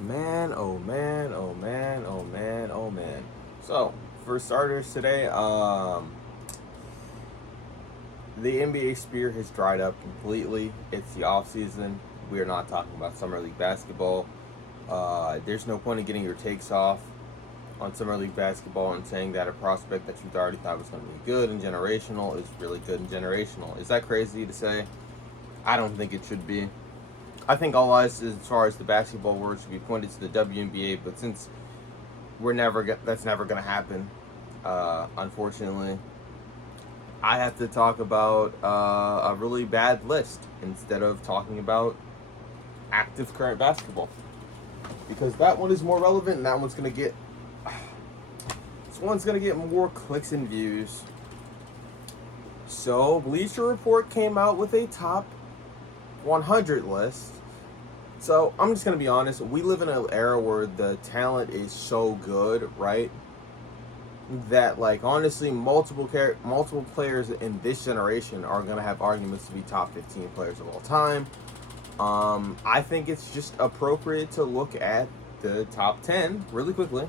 Man, oh man, oh man, oh man, oh man. So, for starters today, the NBA sphere has dried up completely. It's the off season. We are not talking about summer league basketball. There's no point in getting your takes off on summer league basketball and saying that a prospect that you already thought was going to be good and generational is really good and generational. Is that crazy to say? I don't think it should be. I think all eyes as far as the basketball world should be pointed to the WNBA, but since that's never gonna happen, unfortunately, I have to talk about a really bad list instead of talking about active current basketball because that one is more relevant and that one's gonna get this one's gonna get more clicks and views. So Bleacher Report came out with a top 100 list. So I'm just gonna be honest. We live in an era where the talent is so good, right? That like honestly, multiple players in this generation are gonna have arguments to be top 15 players of all time. I think it's just appropriate to look at the top 10 really quickly,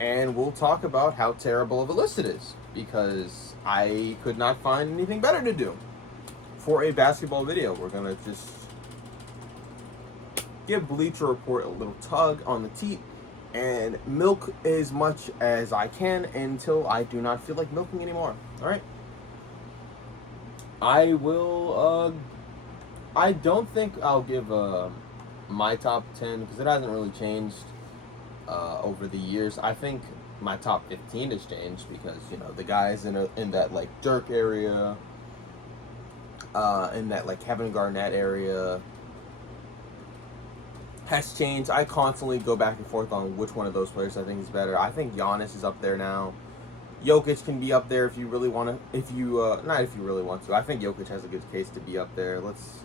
and we'll talk about how terrible of a list it is because I could not find anything better to do for a basketball video. We're gonna just give Bleacher Report a little tug on the teat and milk as much as I can until I do not feel like milking anymore. All right. I will. I don't think I'll give my top 10 because it hasn't really changed over the years. I think my top 15 has changed because the guys in that like Dirk area, in that like Kevin Garnett area has changed. I constantly go back and forth on which one of those players I think is better. I think Giannis is up there now. Jokic can be up there if you really want to. If you not if you really want to. I think Jokic has a good case to be up there. It's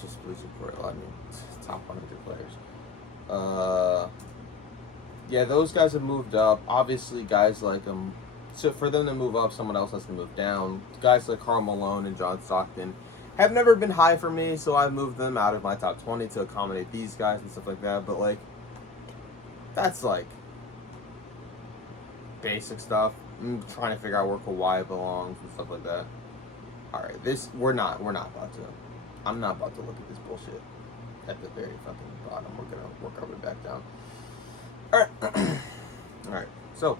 just Bleacher Report. I mean, top 100 players. Yeah, those guys have moved up. Obviously, guys like So for them to move up, someone else has to move down. Guys like Karl Malone and John Stockton have never been high for me, so I've moved them out of my top 20 to accommodate these guys and stuff like that. But like, that's like basic stuff. I'm trying to figure out where Kawhi belongs and stuff like that. All right, we're not about to. I'm not about to look at this bullshit at the very fucking bottom. We're gonna work our way back down. All right, all right. So.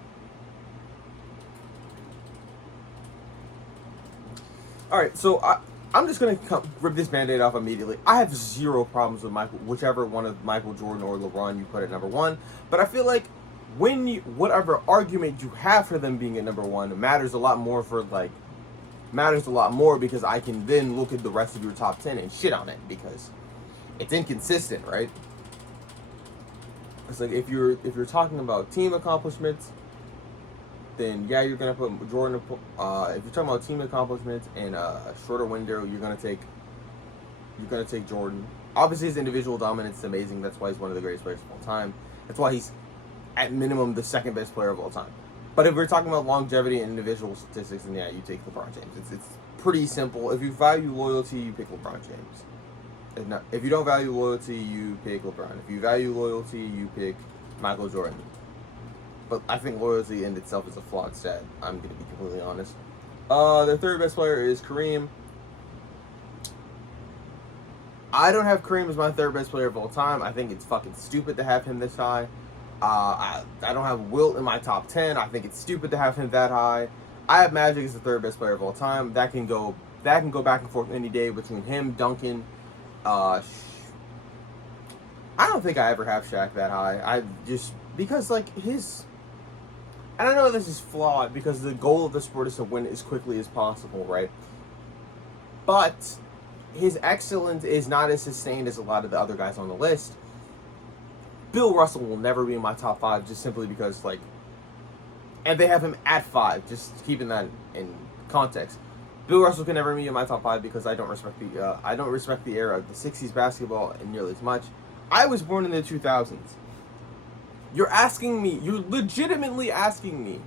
All right, so I'm just gonna rip this Band-Aid off immediately. I have zero problems with whichever one of Michael Jordan or LeBron you put at number one. But I feel like whatever argument you have for them being at number one matters a lot more because I can then look at the rest of your top 10 and shit on it because it's inconsistent, right? It's like if you're talking about team accomplishments, then yeah, you're gonna put Jordan. If you're talking about team accomplishments in a shorter window, you're gonna take Jordan. Obviously, his individual dominance is amazing. That's why he's one of the greatest players of all time. That's why he's at minimum the second best player of all time. But if we're talking about longevity and individual statistics, then yeah, you take LeBron James. It's pretty simple. If you value loyalty, you pick LeBron James. If you don't value loyalty, you pick LeBron. If you value loyalty, you pick Michael Jordan. But I think loyalty in itself is a flawed stat. I'm going to be completely honest. The third best player is Kareem. I don't have Kareem as my third best player of all time. I think it's fucking stupid to have him this high. I don't have Wilt in my top 10. I think it's stupid to have him that high. I have Magic as the third best player of all time. That can go back and forth any day between him, Duncan. I don't think I ever have Shaq that high. Because like his. And I know this is flawed because the goal of the sport is to win as quickly as possible, right? But his excellence is not as sustained as a lot of the other guys on the list. Bill Russell will never be in my top 5 just simply because, like, and they have him at 5, just keeping that in context. Bill Russell can never be in my top 5 because I don't respect the era of the 60s basketball nearly as much. I was born in the 2000s. You're legitimately asking me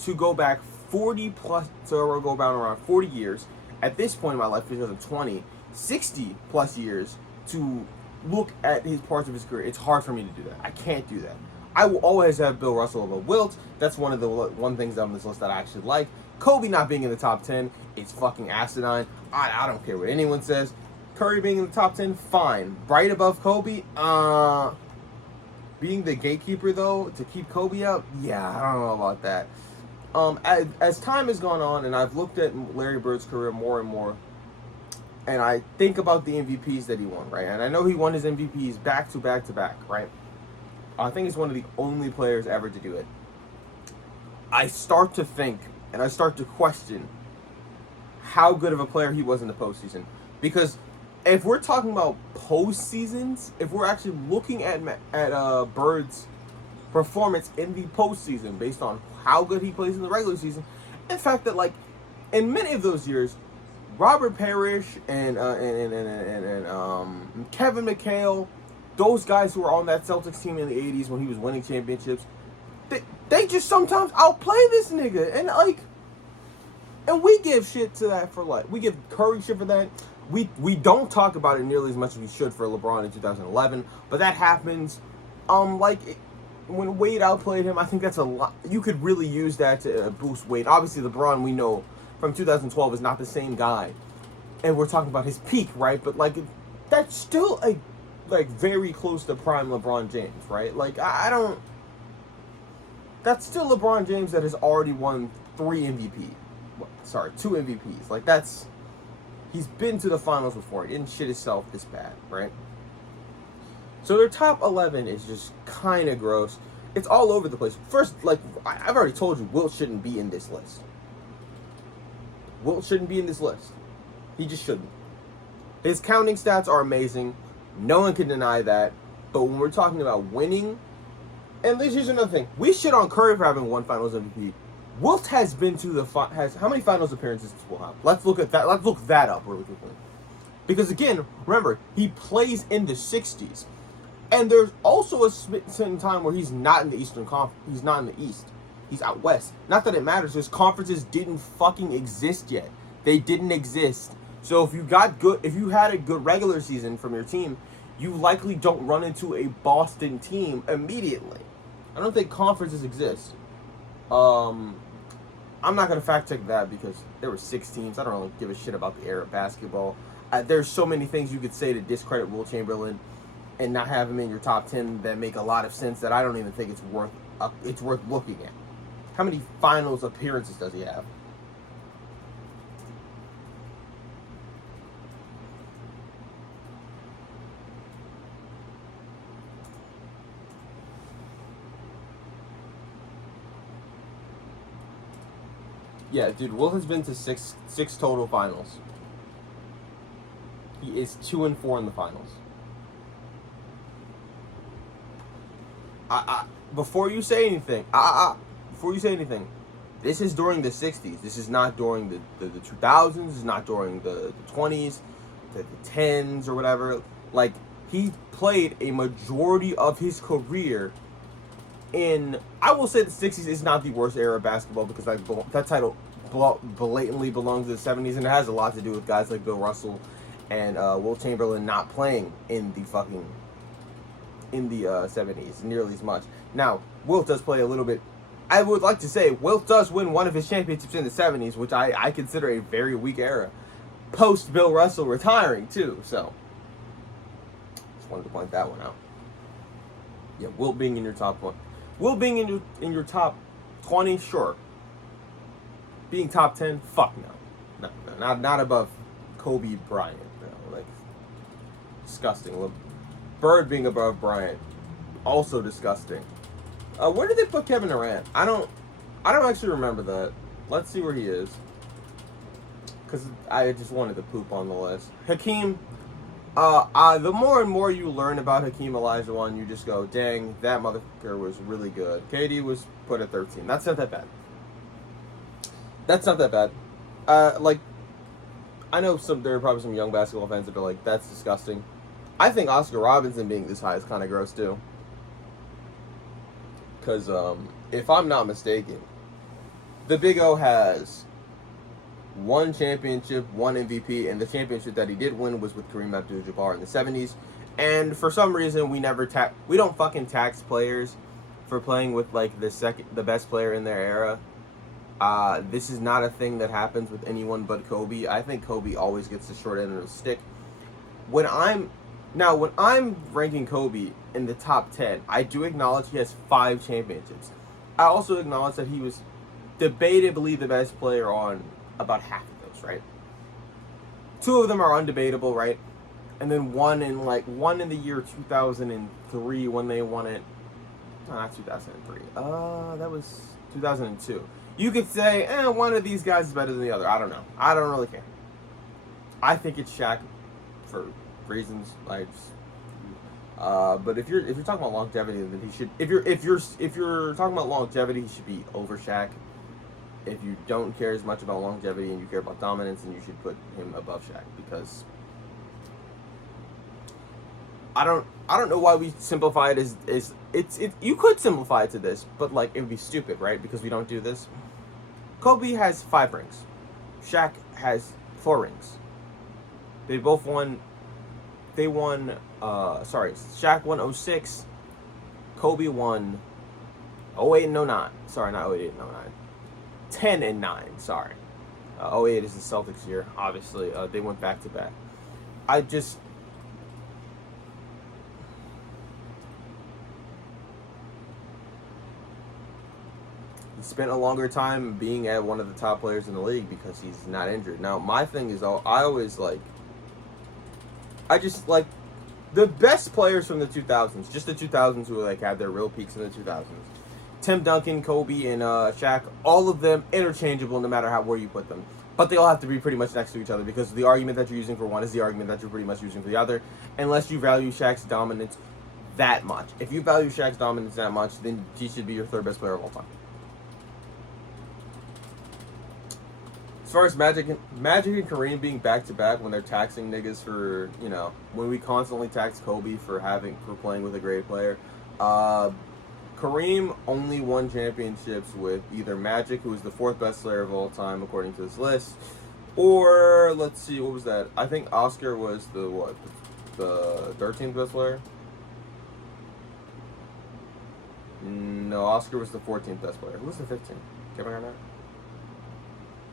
to go back 40 plus, so we'll go down around 40 years at this point in my life, 2020, 60 plus years to look at his parts of his career, it's hard for me to do that. I can't do that. I will always have Bill Russell over Wilt. That's one of the things on this list that I actually like. Kobe not being in the top 10, it's fucking asinine. I don't care what anyone says. Curry being in the top 10, fine. Right above Kobe, being the gatekeeper though to keep Kobe out, yeah, I don't know about that. As time has gone on and I've looked at Larry Bird's career more and more, and I think about the MVPs that he won, right? And I know he won his MVPs back to back to back, right? I think he's one of the only players ever to do it. I start to think and I start to question how good of a player he was in the postseason. Because if we're talking about postseasons, if we're actually looking at Bird's performance in the postseason based on how good he plays in the regular season, in fact that like in many of those years, Robert Parrish and Kevin McHale, those guys who were on that Celtics team in the 80s when he was winning championships, they just sometimes outplay this nigga. And we give shit to that for like, we give Curry shit for that. We don't talk about it nearly as much as we should for LeBron in 2011, but that happens. When Wade outplayed him, I think that's a lot. You could really use that to boost Wade. Obviously, LeBron, we know from 2012 is not the same guy, and we're talking about his peak, right? But like, that's still very close to prime LeBron James, right? Like I don't. That's still LeBron James that has already won 2 MVPs. Like that's. He's been to the finals before. He didn't shit himself this bad, right? So their top 11 is just kind of gross. It's all over the place. First, like, I've already told you, Wilt shouldn't be in this list. Wilt shouldn't be in this list. He just shouldn't. His counting stats are amazing. No one can deny that. But when we're talking about winning, and here's another thing. We shit on Curry for having won Finals MVP. Wilt has been to the how many finals appearances does Wilt have? Let's look at that. Let's look that up really quickly. Because again, remember, he plays in the 60s. And there's also a certain time where he's not in the Eastern Conference. He's not in the East. He's out West. Not that it matters, because conferences didn't fucking exist yet. They didn't exist. So if you had a good regular season from your team, you likely don't run into a Boston team immediately. I don't think conferences exist. I'm not going to fact check that because there were 6 teams. I don't really give a shit about the era of basketball. There's so many things you could say to discredit Wilt Chamberlain and not have him in your top 10 that make a lot of sense that I don't even think it's worth looking at. How many finals appearances does he have? Yeah, dude, Wilt has been to six total finals. He is 2-4 in the finals. Before you say anything, this is during the 60s. This is not during the 2000s. This is not during the 20s, the 10s or whatever. Like, he played a majority of his career in, I will say the 60s is not the worst era of basketball because that title blatantly belongs to the 70s, and it has a lot to do with guys like Bill Russell and Wilt Chamberlain not playing in the 70s nearly as much. Now, Wilt does play a little bit. I would like to say Wilt does win one of his championships in the 70s, which I consider a very weak era. Post Bill Russell retiring, too, so just wanted to point that one out. Yeah, Wilt being in your top one. Wilt being in your top 20, sure. Being top 10, fuck no. No, not above Kobe Bryant. No, like, disgusting. Bird being above Bryant, also disgusting. Where did they put Kevin Durant? I don't actually remember that. Let's see where he is. Because I just wanted to poop on the list. Hakeem, the more and more you learn about Hakeem Olajuwon, you just go, dang, that motherfucker was really good. KD was put at 13. That's not that bad. I know there are probably some young basketball fans that are like, that's disgusting. I think Oscar Robinson being this high is kind of gross too. Because if I'm not mistaken, the Big O has 1 championship, 1 MVP, and the championship that he did win was with Kareem Abdul-Jabbar in the 70s. And for some reason, we don't fucking tax players for playing with like the best player in their era. This is not a thing that happens with anyone but Kobe. I think Kobe always gets the short end of the stick. When I'm ranking Kobe in the top 10, I do acknowledge he has 5 championships. I also acknowledge that he was debatably the best player on about half of those, right? 2 of them are undebatable, right? And then one in the year 2003 when they won it. No, not 2003. That was 2002. You could say, one of these guys is better than the other. I don't know. I don't really care. I think it's Shaq for reasons like. But if you're talking about longevity, then he should. If you're talking about longevity, he should be over Shaq. If you don't care as much about longevity and you care about dominance, then you should put him above Shaq, because I don't know why we simplify it as you could simplify it to this, but like it would be stupid, right? Because we don't do this. Kobe has 5 rings. Shaq has 4 rings. They both won. Shaq won 06. Kobe won 08 and 09. Sorry, not 08 and 09. 10 and 9. Sorry. 08 is the Celtics year. Obviously, they went back to back. He spent a longer time being at one of the top players in the league because he's not injured. Now, my thing is, I just like the best players from the 2000s, just the 2000s who like had their real peaks in the 2000s. Tim Duncan, Kobe, and Shaq, all of them interchangeable no matter where you put them. But they all have to be pretty much next to each other, because the argument that you're using for one is the argument that you're pretty much using for the other, unless you value Shaq's dominance that much. If you value Shaq's dominance that much, then he should be your 3rd best player of all time. As far as Magic and Kareem being back-to-back when they're taxing niggas for, when we constantly tax Kobe for playing with a great player, Kareem only won championships with either Magic, who is the 4th best player of all time according to this list, or let's see, what was that? I think Oscar was the 13th best player. No, Oscar was the 14th best player. Who was the 15th? Can I that?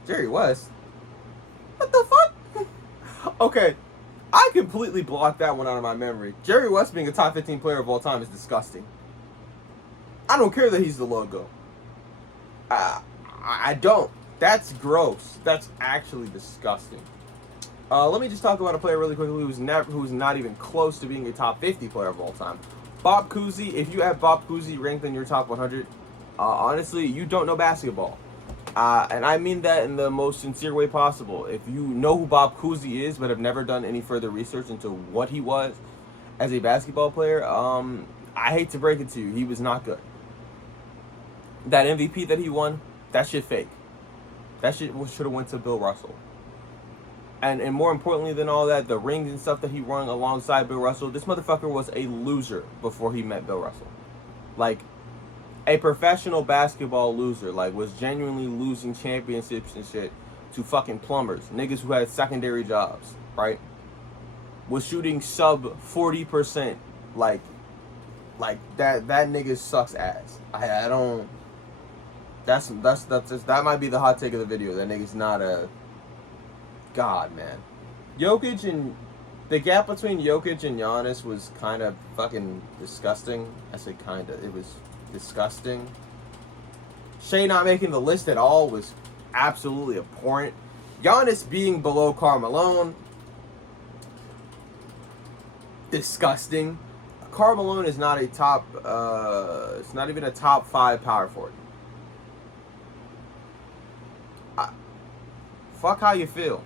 Jerry West? What the fuck? Okay, I completely blocked that one out of my memory. Jerry West being a top 15 player of all time is disgusting. I don't care that he's the logo. I don't. That's gross. That's actually disgusting. Let me just talk about a player really quickly who's not even close to being a top 50 player of all time. Bob Cousy. If you have Bob Cousy ranked in your top 100, honestly, you don't know basketball. And I mean that in the most sincere way possible. If you know who Bob Cousy is but have never done any further research into what he was as a basketball player, I hate to break it to you, he was not good. That MVP that he won, that shit fake. That shit should have went to Bill Russell. And more importantly than all that, the rings and stuff that he won alongside Bill Russell, this motherfucker was a loser before he met Bill Russell. Like, a professional basketball loser, like, was genuinely losing championships and shit to fucking plumbers, niggas who had secondary jobs, right? Was shooting sub 40%, like that nigga sucks ass. I don't. That might be the hot take of the video. That nigga's not a god, man. Jokic and the gap between Jokic and Giannis was kind of fucking disgusting. I say kind of. It was disgusting. Shea not making the list at all was absolutely abhorrent. Giannis being below Karl Malone, disgusting. Karl Malone is not a top. It's not even a top 5 power forward. Fuck how you feel.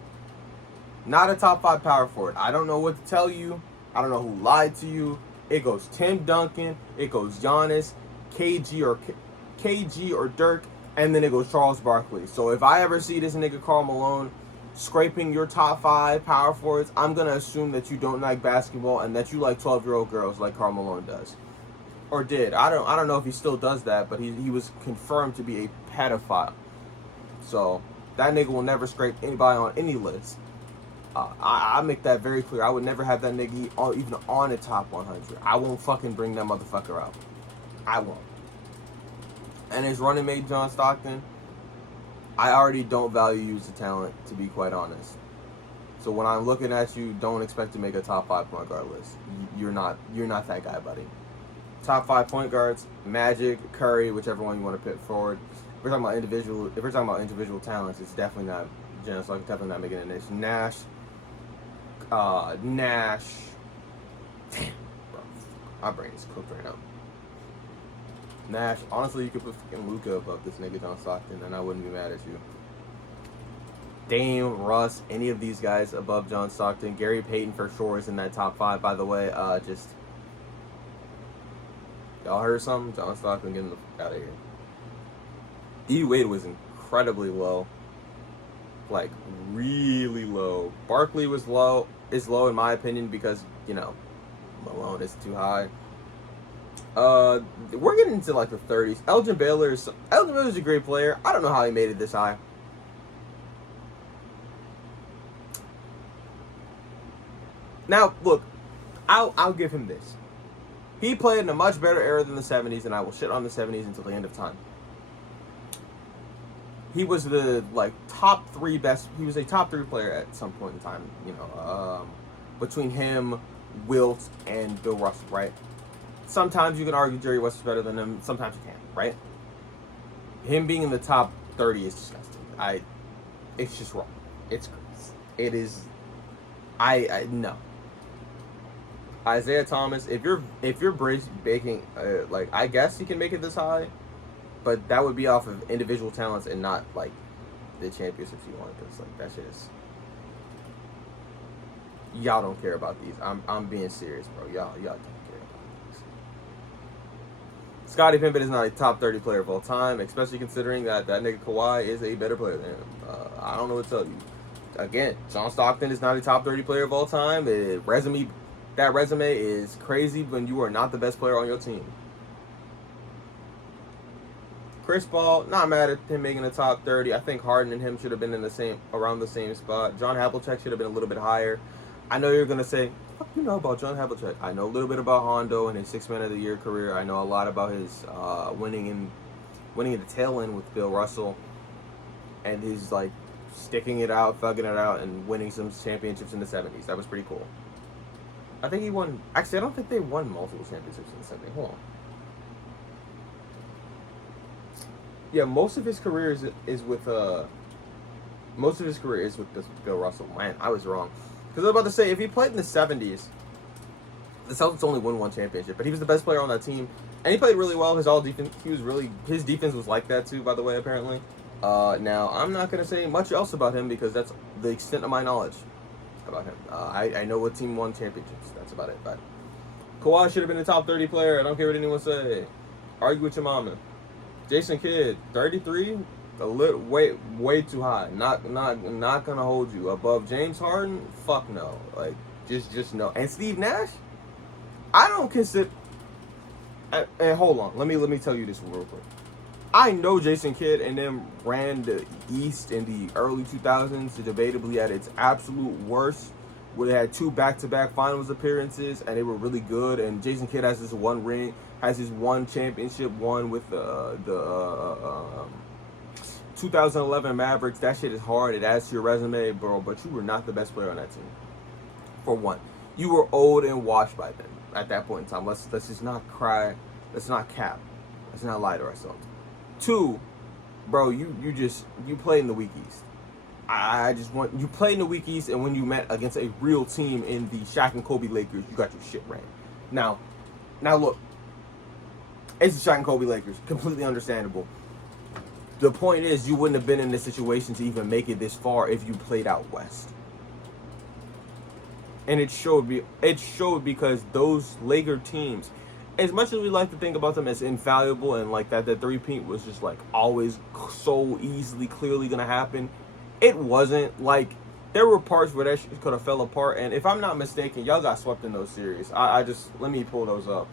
Not a top 5 power forward. I don't know what to tell you. I don't know who lied to you. It goes Tim Duncan. It goes Giannis, KG or Dirk, and then it goes Charles Barkley. So if I ever see this nigga Karl Malone scraping your top 5 power forwards, I'm gonna assume that you don't like basketball and that you like 12-year-old girls like Karl Malone does, or did. I don't know if he still does that, but he was confirmed to be a pedophile. So that nigga will never scrape anybody on any list. I make that very clear. I would never have that nigga even on a top 100. I won't fucking bring that motherfucker out. I won't. And his running mate, John Stockton, I already don't value you as a talent, to be quite honest. So when I'm looking at you, don't expect to make a top 5 point guard list. You're not that guy, buddy. Top 5 point guards: Magic, Curry, whichever one you want to put forward. If we're talking about individual talents, it's definitely not Jalen Stockton. Definitely not making a niche. Nash. Damn, bro, my brain is cooked right now. Nash. Honestly, you could put fucking Luka above this nigga John Stockton, and I wouldn't be mad at you. Dame, Russ, any of these guys above John Stockton. Gary Payton for sure is in that top 5. By the way, just y'all heard something? John Stockton getting the fuck out of here. D Wade was incredibly low, like really low. Barkley was low. Is low in my opinion because Malone is too high. We're getting into like the 30s. Elgin Baylor's a great player. I don't know how he made it this high. Now, look, I'll give him this. He played in a much better era than the 70s, and I will shit on the 70s until the end of time. He was the top 3 best. He was a top 3 player at some point in time. Between him, Wilt, and Bill Russell, right? Sometimes you can argue Jerry West is better than him. Sometimes you can't, right? Him being in the top 30 is disgusting. It's just wrong. It's gross. It is. No. Isaiah Thomas, if you're baking, I guess you can make it this high, but that would be off of individual talents and not like the championships you want, because that shit is. Y'all don't care about these. I'm being serious, bro. Y'all don't care about these. Scottie Pippen is not a top 30 player of all time, especially considering that nigga Kawhi is a better player than him. I don't know what to tell you. Again, John Stockton is not a top 30 player of all time. That resume is crazy when you are not the best player on your team. Chris Paul, not mad at him making the top 30. I think Harden and him should have been in around the same spot. John Havlicek should have been a little bit higher. I know you're gonna say, "What do you know about John Havlicek?" I know a little bit about Hondo and his 6 Man of the Year career. I know a lot about his winning in the tail end with Bill Russell, and his sticking it out, thugging it out, and winning some championships in the 70s. That was pretty cool. I think he won. Actually, I don't think they won multiple championships in the 70s. Hold on. Yeah, most of his career is with Bill Russell. Man, I was wrong. Because I was about to say, if he played in the 70s, the Celtics only won 1 championship, but he was the best player on that team, and he played really well. His defense was like that too, by the way, apparently. Now I'm not gonna say much else about him because that's the extent of my knowledge about him. I know what team won championships. That's about it. But Kawhi should have been a top 30 player. I don't care what anyone say. Argue with your mama. Jason Kidd, 33, a little way too high. Not gonna hold you above James Harden. Fuck no. Just no. And Steve Nash, I don't consider. And hold on, let me tell you this real quick. I know Jason Kidd and them ran the East in the early 2000s, debatably at its absolute worst, where they had 2 back-to-back finals appearances, and they were really good. And Jason Kidd has his 1 ring, has his 1 championship, won with the 2011 Mavericks. That shit is hard. It adds to your resume, bro. But you were not the best player on that team. For one, you were old and washed by then. At that point in time, let's just not cry. Let's not cap. Let's not lie to ourselves. 2, bro, you played in the weak East. I just want you played in the weak East, and when you met against a real team in the Shaq and Kobe Lakers, you got your shit ran. Now look, it's the Shaq and Kobe Lakers, completely understandable. The point is, you wouldn't have been in this situation to even make it this far if you played out west. And it showed because those Laker teams, as much as we like to think about them as infallible and that the 3-peat was just always so easily, clearly gonna happen, it wasn't. There were parts where that shit could have fell apart, and if I'm not mistaken, y'all got swept in those series. Let me pull those up.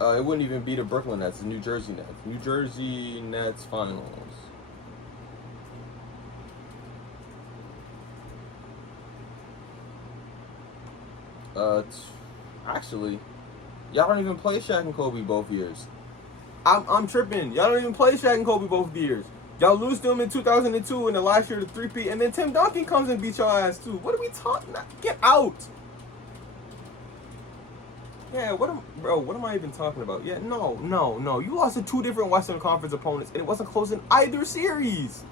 It wouldn't even be the Brooklyn Nets, the New Jersey Nets. New Jersey Nets finals. Actually, y'all don't even play Shaq and Kobe both years. I'm tripping. Y'all don't even play Shaq and Kobe both years. Y'all lose to him in 2002 in the last year of the 3P, and then Tim Duncan comes and beats y'all ass too. What are we talking about? Get out. Yeah, what am I even talking about? Yeah, no. You lost to 2 different Western Conference opponents, and it wasn't close in either series.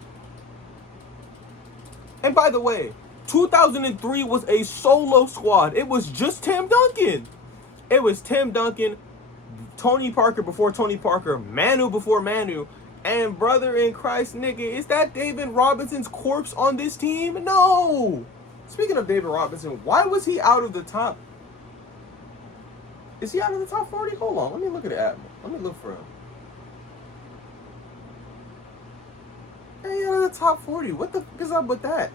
And by the way, 2003 was a solo squad. It was just Tim Duncan. It was Tim Duncan, Tony Parker before Tony Parker, Manu before Manu, and brother in Christ, nigga, is that David Robinson's corpse on this team? No. Speaking of David Robinson, why was he out of the top? Is he out of the top 40? Hold on, let me look at it. Let me look for him. Hey, out of the top 40. What the fuck is up with that?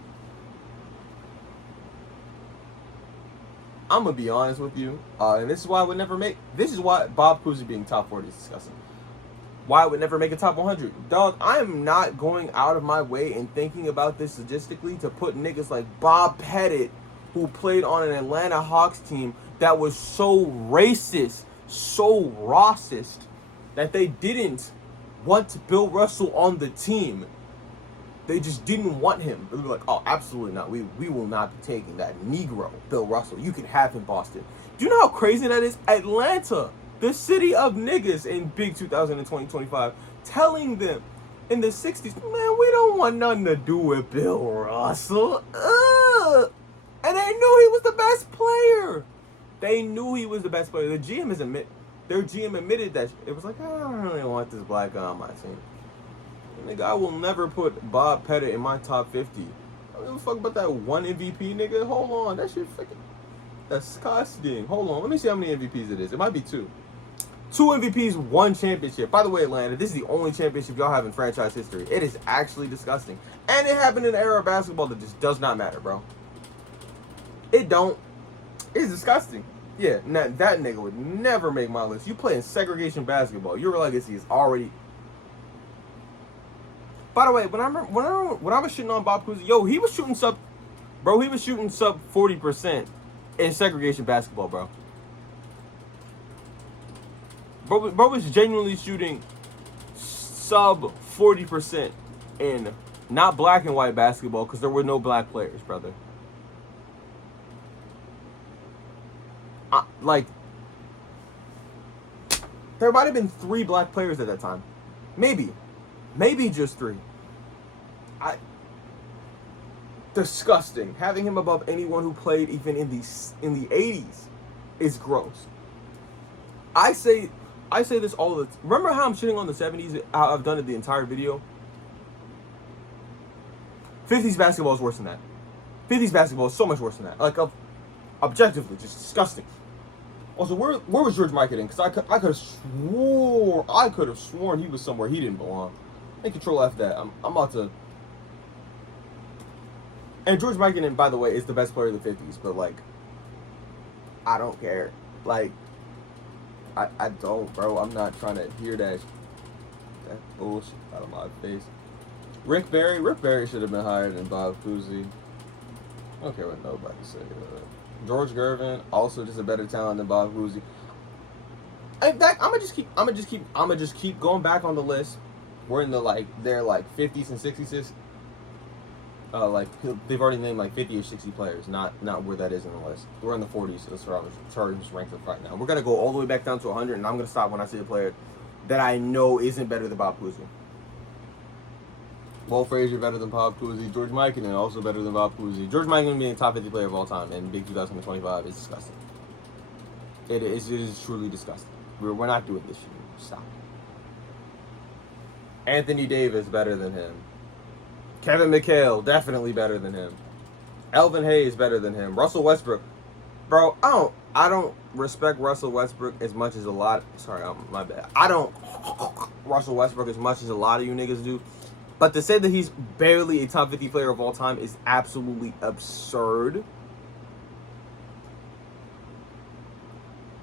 I'm gonna be honest with you, and this is why I would never make. This is why Bob Cousy being top 40 is disgusting. Why I would never make a top 100, dog. I am not going out of my way and thinking about this logistically to put niggas like Bob Pettit, who played on an Atlanta Hawks team that was so racist, so racist, that they didn't want Bill Russell on the team. They just didn't want him. They were like, oh, absolutely not. We will not be taking that Negro, Bill Russell. You can have him, Boston. Do you know how crazy that is? Atlanta, the city of niggas in big 2020-25, telling them in the 60s, man, we don't want nothing to do with Bill Russell. Ugh. And they knew he was the best player. They knew he was the best player. Their GM admitted that. It was like, I don't really want this black guy on my team. Nigga, I will never put Bob Pettit in my top 50. I don't give a fuck about that one MVP, nigga. Hold on. That shit freaking disgusting. Hold on. Let me see how many MVPs it is. It might be 2. 2 MVPs, 1 championship. By the way, Atlanta, this is the only championship y'all have in franchise history. It is actually disgusting. And it happened in an era of basketball that just does not matter, bro. It don't. It's disgusting. Yeah, that nigga would never make my list. You play in segregation basketball. Your legacy is already... By the way, when I was shooting on Bob Cousy, yo, he was shooting sub 40% in segregation basketball, bro. Bro was genuinely shooting sub 40% in not black and white basketball because there were no black players, brother. Like, there might have been 3 black players at that time. Maybe just 3. Disgusting. Having him above anyone who played even in the 80s is gross. I say this all the time. Remember how I'm shitting on the 70s? How I've done it the entire video? 50s basketball is worse than that. 50s basketball is so much worse than that. Like, objectively, just disgusting. Also, where was George Mikan in? Because I could have sworn he was somewhere he didn't belong. Hey, Control F that. I'm about to. And George Mikan, by the way, is the best player of the 50s. But like, I don't care. Like, I don't, bro. I'm not trying to hear that bullshit out of my face. Rick Barry should have been higher than Bob Cousy. I don't care what nobody say. George Gervin, also just a better talent than Bob Cousy. In fact, I'm gonna just keep going back on the list. We're in the they're 50s and 60s. They've already named 50 or 60 players, not where that is in the list. We're in the 40s, so that's where I was charged ranked up right now. We're gonna go all the way back down to 100, and I'm gonna stop when I see a player that I know isn't better than Bob Cousy. Walt Frazier better than Bob Cousy. George Mikan also better than Bob Cousy. George Mikan being a top 50 player of all time in Big 2025 is disgusting. It is truly disgusting. We're not doing this shit. Stop. Anthony Davis better than him. Kevin McHale definitely better than him. Elvin Hayes better than him. Russell Westbrook, bro. I don't respect Russell Westbrook as much as a lot. Sorry, my bad. I don't Russell Westbrook as much as a lot of you niggas do. But to say that he's barely a top 50 player of all time is absolutely absurd.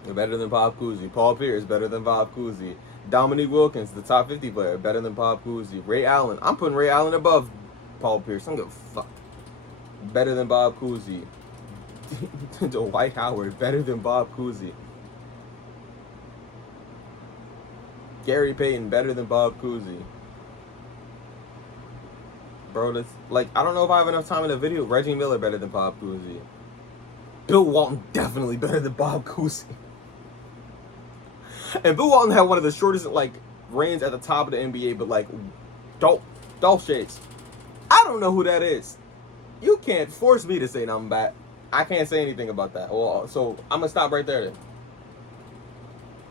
You're better than Bob Cousy. Paul Pierce better than Bob Cousy. Dominique Wilkins, the top 50 player, better than Bob Cousy. Ray Allen, I'm putting Ray Allen above Paul Pierce. I don't give a fuck. Better than Bob Cousy. Dwight Howard better than Bob Cousy. Gary Payton better than Bob Cousy. Bro, this, like, I don't know if I have enough time in the video. Reggie Miller better than Bob Cousy. Bill Walton definitely better than Bob Cousy. And Bill Walton had one of the shortest, like, reigns at the top of the NBA, but, like, Dolph Shakes. I don't know who that is. You can't force me to say nothing back. I can't say anything about that. Well, so I'm going to stop right there then.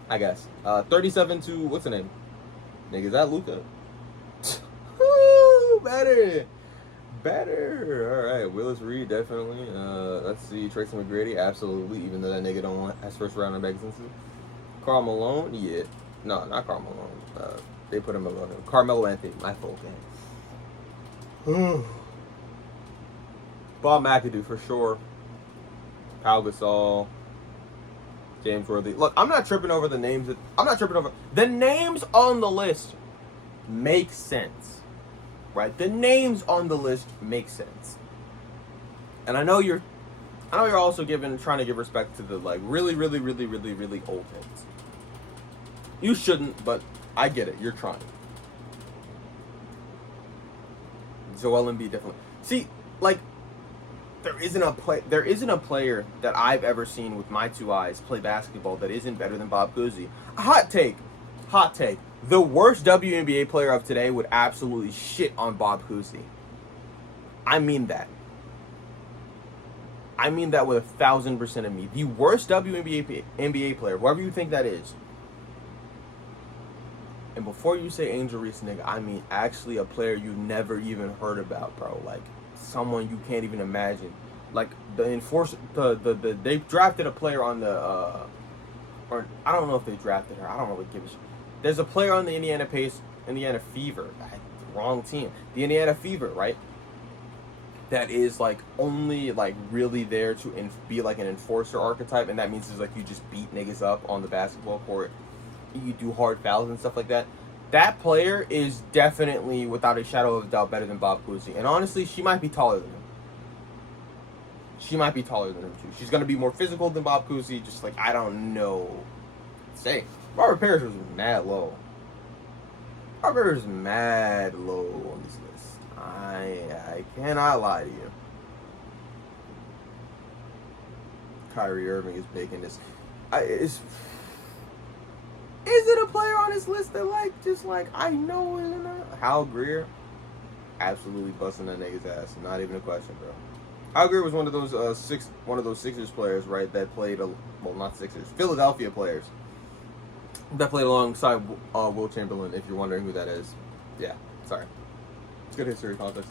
I guess. 37 to, what's the name? Nigga, is that Luka? Woo, better. All right, Willis Reed, definitely. Let's see, Tracy McGrady, absolutely, even though that nigga don't want as first round of exits. Karl Malone, yeah. No, not Karl Malone. They put him above him. Carmelo Anthony, my fault, game. Bob McAdoo, for sure. Pau Gasol. James Worthy. Look, I'm not tripping over the names. I'm not tripping over. The names on the list make sense. Right? The names on the list make sense. And I know you're also trying to give respect to the, like, really old heads. You shouldn't, but I get it. You're trying. Joel Embiid definitely. See, like, there isn't a player that I've ever seen with my two eyes play basketball that isn't better than Bob Cousy. Hot take. The worst WNBA player of today would absolutely shit on Bob Cousy. I mean that. With 1,000% of me. The worst WNBA player, whoever you think that is. And before you say Angel Reese, nigga, I mean actually a player you never even heard about, bro. Like, someone you can't even imagine. Like, they drafted a player on the, or I don't know if they drafted her. I don't know what gives. There's a player on the Indiana Fever. Wrong team. The Indiana Fever, right? That is, like, only, like, really there to be, like, an enforcer archetype. And that means it's, like, you just beat niggas up on the basketball court. You do hard fouls and stuff like that. That player is definitely, without a shadow of a doubt, better than Bob Cousy. And honestly, she might be taller than him. She might be taller than him, too. She's going to be more physical than Bob Cousy. Just, like, I don't know. Say, Robert Parrish was mad low. Robert Parrish was mad low on this list. I cannot lie to you. Kyrie Irving is big in this. Is it a player on this list that, like, just, like, I know it or not? Hal Greer, absolutely busting that nigga's ass. Not even a question, bro. Hal Greer was one of those Sixers players, right, that played, not Sixers, Philadelphia players that played alongside Will Chamberlain, if you're wondering who that is. Yeah, sorry. It's good history context.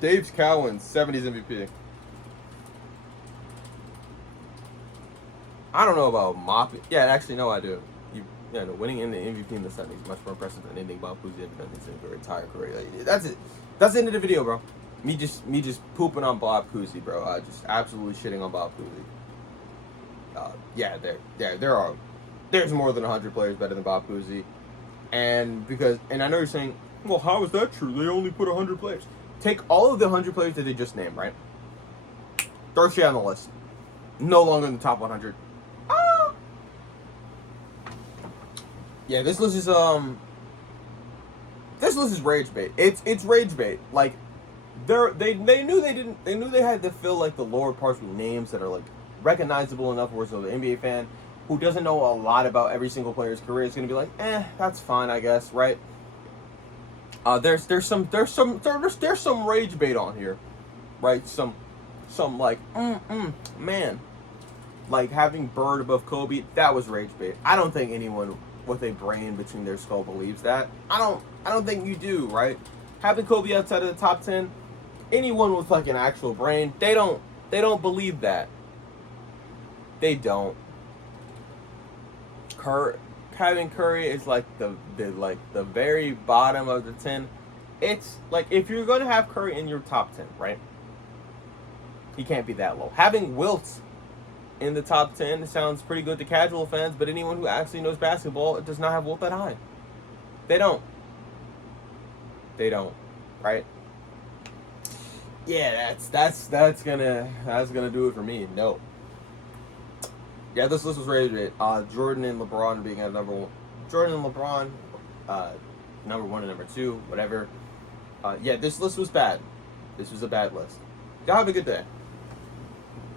Dave Cowan, 70s MVP. I don't know about mopping. Yeah, actually, no, I do. Winning in the MVP in the 70s is much more impressive than anything Bob Cousy has done in your entire career. Like, that's it. That's the end of the video, bro. Me just pooping on Bob Cousy, bro. Just absolutely shitting on Bob Cousy. There's more than 100 players better than Bob Cousy, and I know you're saying, well, how is that true? They only put 100 players. Take all of the 100 players that they just named, right? Throw shit on the list. No longer in the top 100. Yeah, this list is rage bait. It's rage bait. Like, they knew they had to fill, like, the lower parts with names that are, like, recognizable enough where so the NBA fan who doesn't know a lot about every single player's career is gonna be like, that's fine, I guess, right? There's some rage bait on here, right? Some like man, like having Bird above Kobe, that was rage bait. I don't think anyone with a brain between their skull believes that. I don't think you do, right? Having Kobe outside of the top 10, anyone with, like, an actual brain, they don't believe that. They don't. Having Curry is like the very bottom of the 10. It's like, if you're going to have Curry in your top 10, right? He can't be that low. Having Wilt in the top 10 sounds pretty good to casual fans, but anyone who actually knows basketball does not have Wilt that high. They don't, right? Yeah, that's gonna do it for me. No. Yeah, this list was rated Jordan and LeBron being at number one. Jordan and LeBron, number one and number two, whatever. Yeah, this list was bad. This was a bad list. Y'all have a good day.